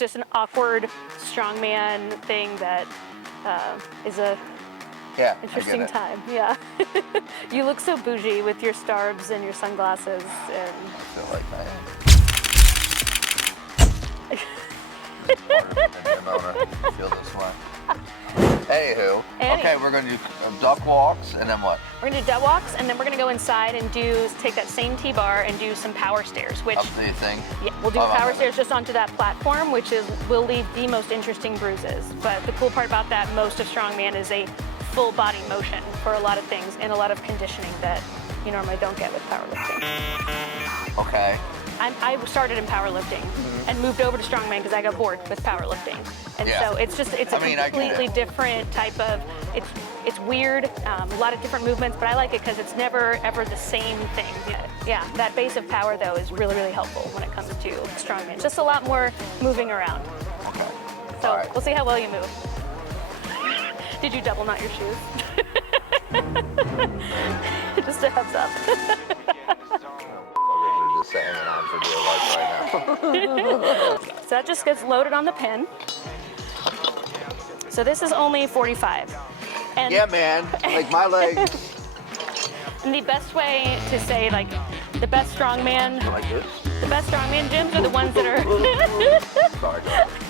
it's just an awkward strongman thing that is a interesting time. Yeah. You look so bougie with your starbs and your sunglasses. And I feel like I am. I feel this way. Anywho, okay, we're gonna do duck walks and then what? We're gonna do duck walks and then we're gonna go inside and take that same T-bar and do some power stairs, which... Up to the thing? Yeah, we'll do power stairs just onto that platform, which will leave the most interesting bruises. But the cool part about that, most of Strongman is a full body motion for a lot of things and a lot of conditioning that you normally don't get with powerlifting. Okay. I started in powerlifting and moved over to Strongman because I got bored with powerlifting. And so it's a completely different type of, it's weird, a lot of different movements, but I like it because it's never ever the same thing. Yeah, that base of power though is really, really helpful when it comes to Strongman. It's just a lot more moving around. Okay. So we'll see how well you move. Did you double knot your shoes? Just a heads up. Just hanging on for dear life right now. So that just gets loaded on the pin. So this is only 45. And yeah, man, like my legs. And the best way to say, like, the best strongman, the best strongman gyms are the ones that are, Sorry,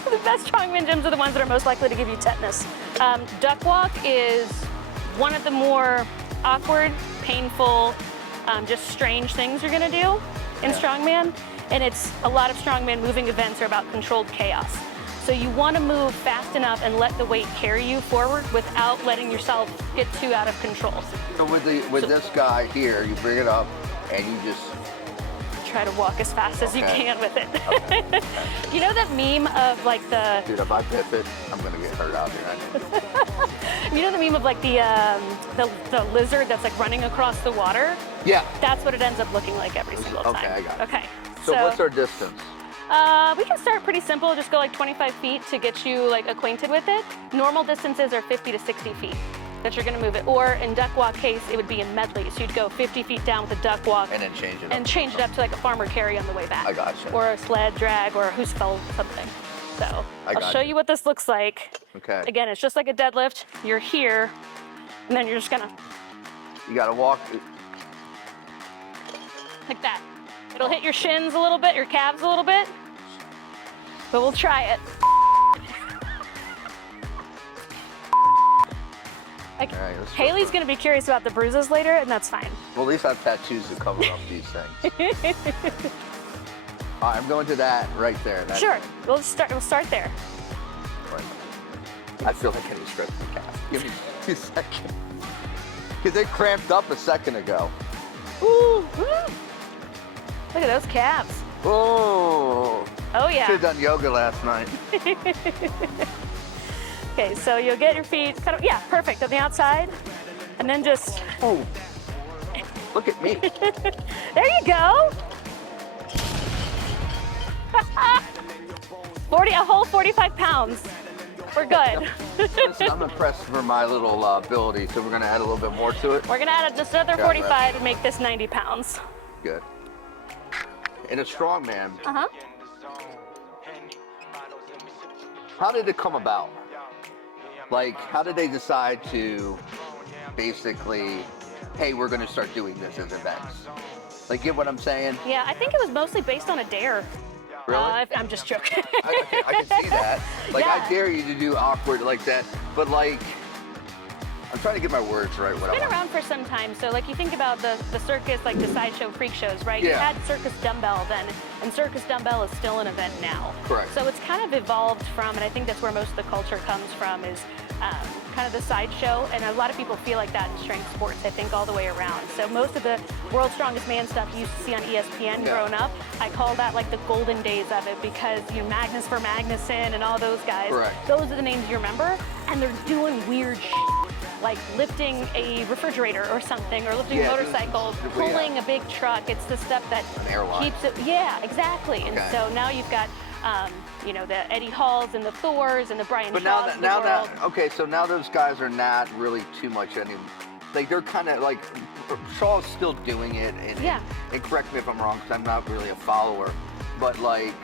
the best strongman gyms are the ones that are most likely to give you tetanus. Duck walk is one of the more awkward, painful, just strange things you're gonna do in strongman, and it's a lot of strongman moving events are about controlled chaos. So you want to move fast enough and let the weight carry you forward without letting yourself get too out of control. So with this guy here, you bring it up and you just try to walk as fast as you can with it. Okay. You know that meme of like the... Dude, if I pivot, I'm gonna get hurt out here. You know the meme of like the lizard that's like running across the water? Yeah. That's what it ends up looking like every single time. Okay, I got it. Okay. So what's our distance? We can start pretty simple, just go like 25 feet to get you like acquainted with it. Normal distances are 50 to 60 feet that you're gonna move it. Or in duck walk case, it would be in medley. So you'd go 50 feet down with a duck walk. And then change it up. And change it up to like a farmer carry on the way back. I gotcha. Or a sled drag or a hoosfell something. So I'll show you what this looks like. Okay. Again, it's just like a deadlift. You're here, and then you're just gonna... You gotta walk. Like that. It'll hit your shins a little bit, your calves a little bit, but we'll try it. Like, Haley's gonna be curious about the bruises later, and that's fine. Well, at least I have tattoos to cover up these things. All right, I'm going to that right there. Sure, we'll start there. Right. I feel like I need to stretch the calf. Give me 2 seconds. Because they cramped up a second ago. Ooh, woo. Look at those calves. Oh. Oh yeah. Should have done yoga last night. Okay, so you'll get your feet kind of, yeah, perfect, on the outside. And then just... Oh, look at me. There you go. A whole 45 pounds. We're good. Listen, I'm impressed for my little ability, so we're gonna add a little bit more to it. We're gonna add just another 45 and make this 90 pounds. Good. And a strongman. Uh-huh. How did it come about? Like, how did they decide to basically, hey, we're gonna start doing this as events? Like, get what I'm saying? Yeah, I think it was mostly based on a dare. Really? I'm just joking. I can see that. Like, yeah. I dare you to do awkward like that, but like, I'm trying to get my words right. It's been around for some time, so like you think about the circus, like the sideshow freak shows, right? Yeah. You had Circus Dumbbell then, and Circus Dumbbell is still an event now. Correct. So it's kind of evolved from, and I think that's where most of the culture comes from, is kind of the sideshow, and a lot of people feel like that in strength sports, I think, all the way around. So most of the World's Strongest Man stuff you used to see on ESPN growing up, I call that like the golden days of it, because Magnus for Magnuson and all those guys, those are the names you remember, and they're doing weird shit. Like lifting a refrigerator or something, or lifting a motorcycle, pulling a big truck. It's the stuff that keeps it. Yeah, exactly. And so now you've got, the Eddie Halls and the Thors and the Bryan Shaws of the world. Okay, so now those guys are not really too much anymore. Like, they're kind of like, Shaw's still doing it, and correct me if I'm wrong, because I'm not really a follower, but like,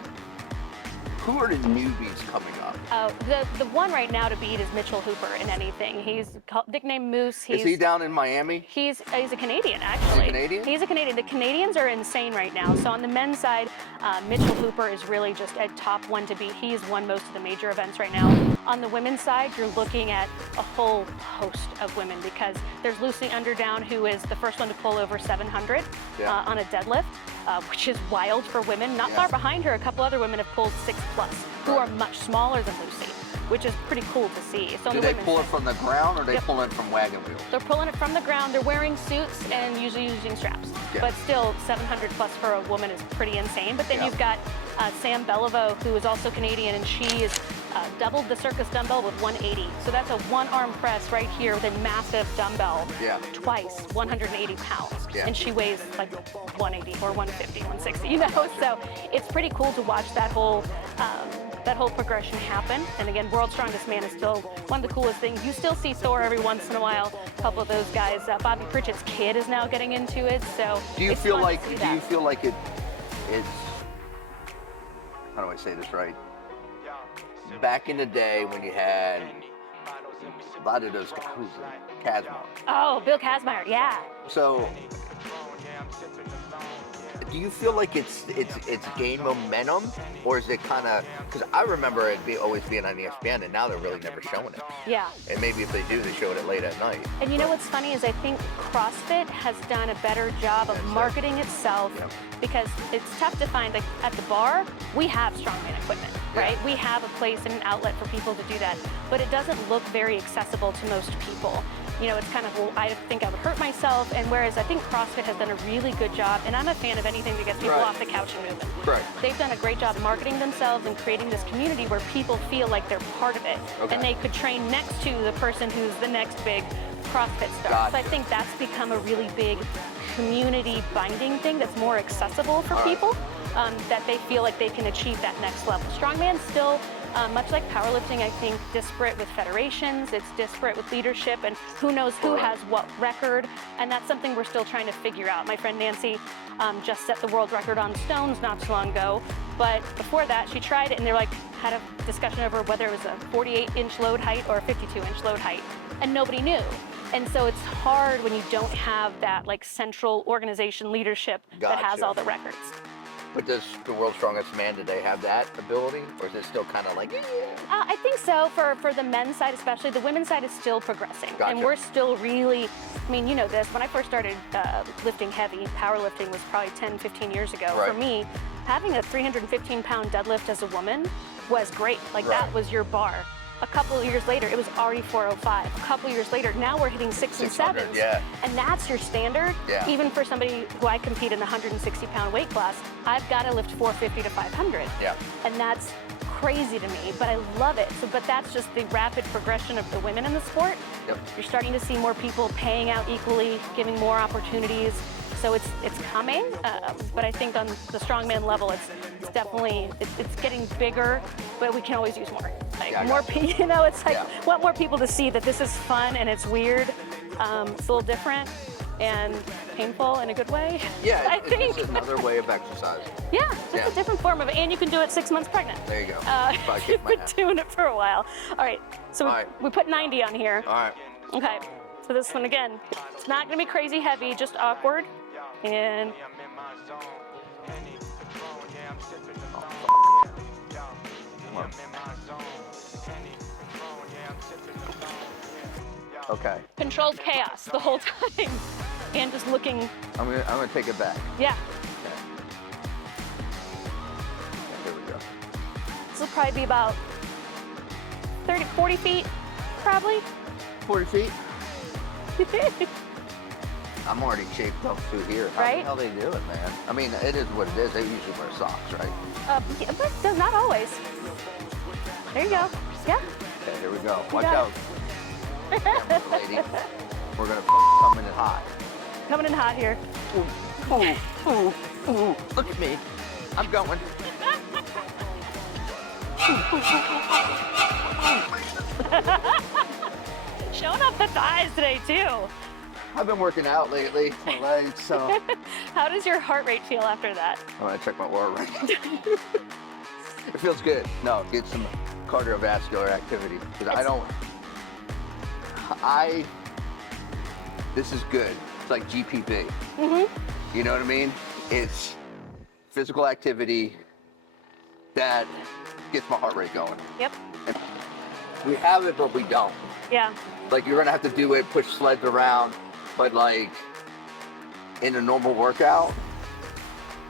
who are the newbies coming up? The one right now to beat is Mitchell Hooper in anything. He's nicknamed Moose. Is he down in Miami? He's a Canadian, actually. He's a Canadian? He's a Canadian. The Canadians are insane right now. So on the men's side, Mitchell Hooper is really just a top one to beat. He's won most of the major events right now. On the women's side, you're looking at a whole host of women because there's Lucy Underdown, who is the first one to pull over 700 on a deadlift, which is wild for women. Not far behind her, a couple other women have pulled 6+, who are much smaller than Lucy, which is pretty cool to see. So do they pull it from the ground, or they pull it from wagon wheels? They're pulling it from the ground. They're wearing suits and usually using straps. But still, 700+ for a woman is pretty insane. But then you've got Sam Beliveau, who is also Canadian, and she is doubled the circus dumbbell with 180. So that's a one-arm press right here with a massive dumbbell twice, 180 pounds. And she weighs like 180 or 150, 160, you know? So it's pretty cool to watch that whole progression happen. And again, World's Strongest Man is still one of the coolest things. You still see Thor every once in a while. A couple of those guys. Bobby Pritchett's kid is now getting into it. So do you feel like it's how do I say this right? Back in the day when you had a lot of those who's Kazmar. Oh, Bill Kazmaier, yeah. So do you feel like it's gained momentum, or is it kind of, because I remember it always being on ESPN, and now they're really never showing it. Yeah. And maybe if they do, they show it late at night. And you know what's funny is I think CrossFit has done a better job of marketing itself because it's tough to find, like at the bar, we have strongman equipment, right? We have a place and an outlet for people to do that, but it doesn't look very accessible to most people. You know, it's kind of, well, I think I would hurt myself, and whereas I think CrossFit has done a really good job, and I'm a fan of anything that gets people off the couch and moving. They've done a great job marketing themselves and creating this community where people feel like they're part of it, and they could train next to the person who's the next big CrossFit star. So I think that's become a really big community binding thing that's more accessible for people, that they feel like they can achieve that next level. Strongman's still, much like powerlifting, I think, disparate with federations, it's disparate with leadership, and who knows who has what record, and that's something we're still trying to figure out. My friend Nancy just set the world record on stones not too long ago, but before that she tried it, and they're like, had a discussion over whether it was a 48-inch load height or a 52-inch load height, and nobody knew. And so it's hard when you don't have that like central organization leadership that has all the records. But does the World's Strongest Man today have that ability, or is it still kind of like, I think so, for the men's side especially. The women's side is still progressing. And we're still really, I mean, you know this, when I first started lifting heavy, powerlifting was probably 10, 15 years ago. For me, having a 315-pound deadlift as a woman was great. Like that was your bar. A couple of years later, it was already 405. A couple of years later, now we're hitting 6 and 7s. And that's your standard. Even for somebody who I compete in the 160-pound weight class, I've got to lift 450 to 500. And that's crazy to me, but I love it. So, but that's just the rapid progression of the women in the sport. You're starting to see more people paying out equally, giving more opportunities. So it's coming, but I think on the strongman level, it's definitely, it's getting bigger, but we can always use more. Like more people, you know, it's like, want more people to see that this is fun and it's weird, it's a little different and painful in a good way. I think. It's another way of exercising. It's a different form of it, and you can do it 6 months pregnant. There you go. You've been doing it for a while. All right, so we put 90 on here. All right. Okay, so this one again, it's not gonna be crazy heavy, just awkward. And okay. Controlled chaos the whole time, and just looking. I'm gonna take it back. Yeah. Okay. Here we go. This will probably be about 30, 40 feet, probably. 40 feet. I'm already shaped up through here. How the hell they do it, man? I mean, it is what it is. They usually wear socks, right? Yeah, but not always. There you go. Yeah. Okay, here we go. Watch out. Yeah, lady. We're gonna come in hot. Coming in hot here. Ooh. Look at me. I'm going. Showing off the thighs today too. I've been working out lately, my legs, so. How does your heart rate feel after that? I'm gonna check my heart rate. It feels good. No, get some cardiovascular activity. Because this is good. It's like GPP. You know what I mean? It's physical activity that gets my heart rate going. Yep. And we have it, but we don't. Yeah. Like, you're gonna have to do it, push sleds around, but like in a normal workout,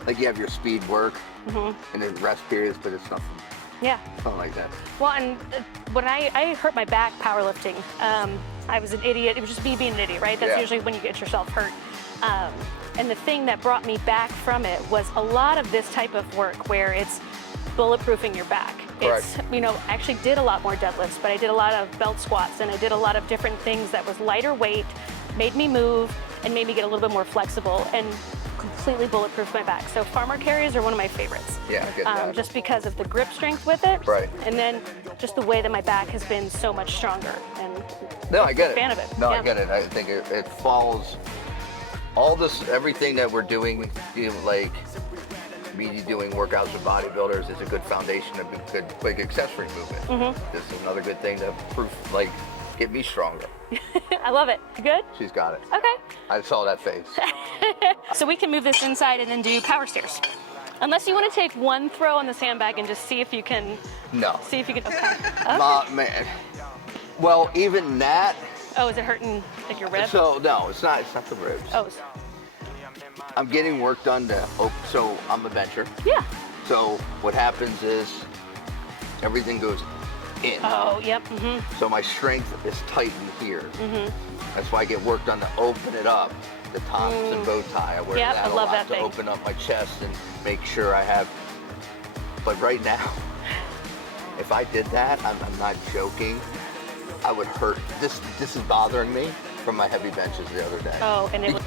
like you have your speed work and then rest periods, but it's nothing. Yeah. Something like that. Well, and when I hurt my back powerlifting, I was an idiot. It was just me being an idiot, right? That's usually when you get yourself hurt. And the thing that brought me back from it was a lot of this type of work where it's bulletproofing your back. Correct. It's, you know, I actually did a lot more deadlifts, but I did a lot of belt squats and I did a lot of different things that was lighter weight, made me move and made me get a little bit more flexible and completely bulletproof my back. So farmer carries are one of my favorites. Yeah, I get that. Just because of the grip strength with it. Right. And then just the way that my back has been so much stronger. And No, I get it. Fan of it. No, Yeah. I get it. I think it falls, all this, everything that we're doing, you know, like me doing workouts with bodybuilders is a good foundation of a good, quick accessory movement. This is another good thing to like, get me stronger. I love it. You good? She's got it. Okay. I saw that face. So we can move this inside and then do power stairs. Unless you want to take one throw on the sandbag and just see if you can. No. See if you can. Okay. Man. Well, even that. Oh, is it hurting like your rib? So no, it's not the ribs. Oh. I'm getting work done so I'm a bencher. Yeah. So what happens is everything goes in. Oh, yep. So my strength is tightened here. That's why I get work done to open it up. The Thompson bow tie, I wear Yep, that I a love lot that to thing. open up my chest and make sure I have. But right now, if I did that, I'm not joking, I would hurt. This is bothering me from my heavy benches the other day. Oh, and it was.